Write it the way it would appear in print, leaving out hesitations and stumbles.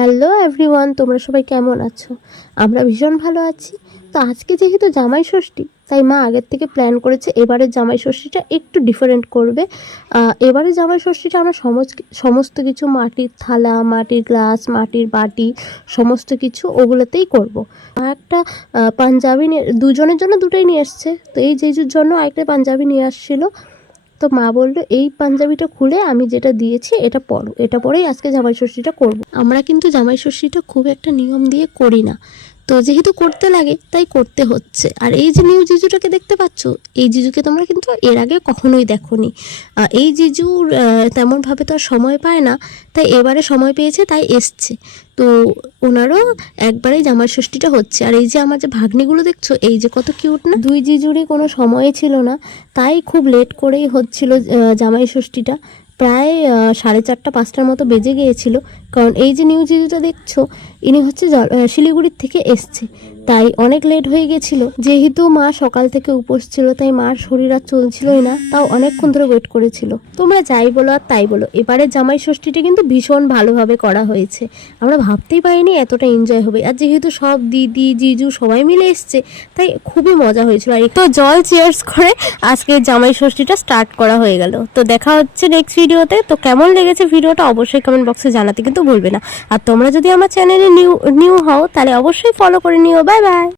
Hello everyone, তোমরা সবাই কেমন আছো? আমরা ভীষণ ভালো আছি। তো আজকে যেহেতু জামাই ষষ্ঠী, তাই মা আগের থেকে প্ল্যান করেছে এবারের জামাই ষষ্ঠীটা একটু ডিফারেন্ট করবে। এবারে জামাই ষষ্ঠীটা আমরা সমস্ত কিছু মাটির থালা, মাটির গ্লাস, মাটির বাটি, সমস্ত কিছু ওগুলোতেই করব। একটা পাঞ্জাবি দুজনের জন্য দুটোই নিয়ে এসছে, তো এই জিজুর জন্য আরেকটা পাঞ্জাবি নিয়ে আসছিলো। তো মা বললো এই পাঞ্জাবিটা খুলে আমি যেটা দিয়েছি এটা পরো, এটা পরেই আজকে জামাই ষষ্ঠীটা করবো। আমরা কিন্তু জামাই ষষ্ঠীটা খুব একটা নিয়ম দিয়ে করি না, তো যেহেতু করতে লাগে তাই করতে হচ্ছে। আর এই যে নিউ জিজুটাকে দেখতে পাচ্ছ, এই জিজুকে তোমরা কিন্তু এর আগে কখনোই দেখোনি। এই জিজুর তেমনভাবে তো আর সময় পায় না, তাই এবারে সময় পেয়েছে তাই এসছে। তো ওনারও একবারেই জামাই ষষ্ঠীটা হচ্ছে। আর এই যে আমার যে ভাগ্নিগুলো দেখছো, এই যে কত কিউট না, দুই জিজুরই কোনো সময় ছিল না, তাই খুব লেট করেই হচ্ছিল জামাই ষষ্ঠীটা। প্রায় 4:30-5টার মতো বেজে গিয়েছিল। কারণ এই যে নিউ জিজুটা দেখছো, ইনি হচ্ছে শিলিগুড়ির থেকে এসছে, তাই অনেক লেট হয়ে গেছিলো। যেহেতু মা সকাল থেকে উপোস ছিল, তাই মার শরীর আর চলছিলই না, তাও অনেকক্ষণ ধরে ওয়েট করেছিল। তোমরা যাই বলো আর তাই বলো, এবারে জামাই ষষ্ঠীটা কিন্তু ভীষণ ভালোভাবে করা হয়েছে। আমরা ভাবতেই পারিনি এতটা এনজয় হবে। আর যেহেতু সব দিদি জিজু সবাই মিলে এসছে, তাই খুবই মজা হয়েছিল। আর একটু জল চিয়ার্স করে আজকে জামাই ষষ্ঠীটা স্টার্ট করা হয়ে গেল। তো দেখা হচ্ছে নেক্সট ভিডিওতে। তো কেমন লেগেছে ভিডিওটা অবশ্যই কমেন্ট বক্সে জানাতে কিন্তু ভুলবে না। আর তোমরা যদি আমার চ্যানেলে নিউ হও, তাহলে অবশ্যই ফলো করে নিও। Bye bye.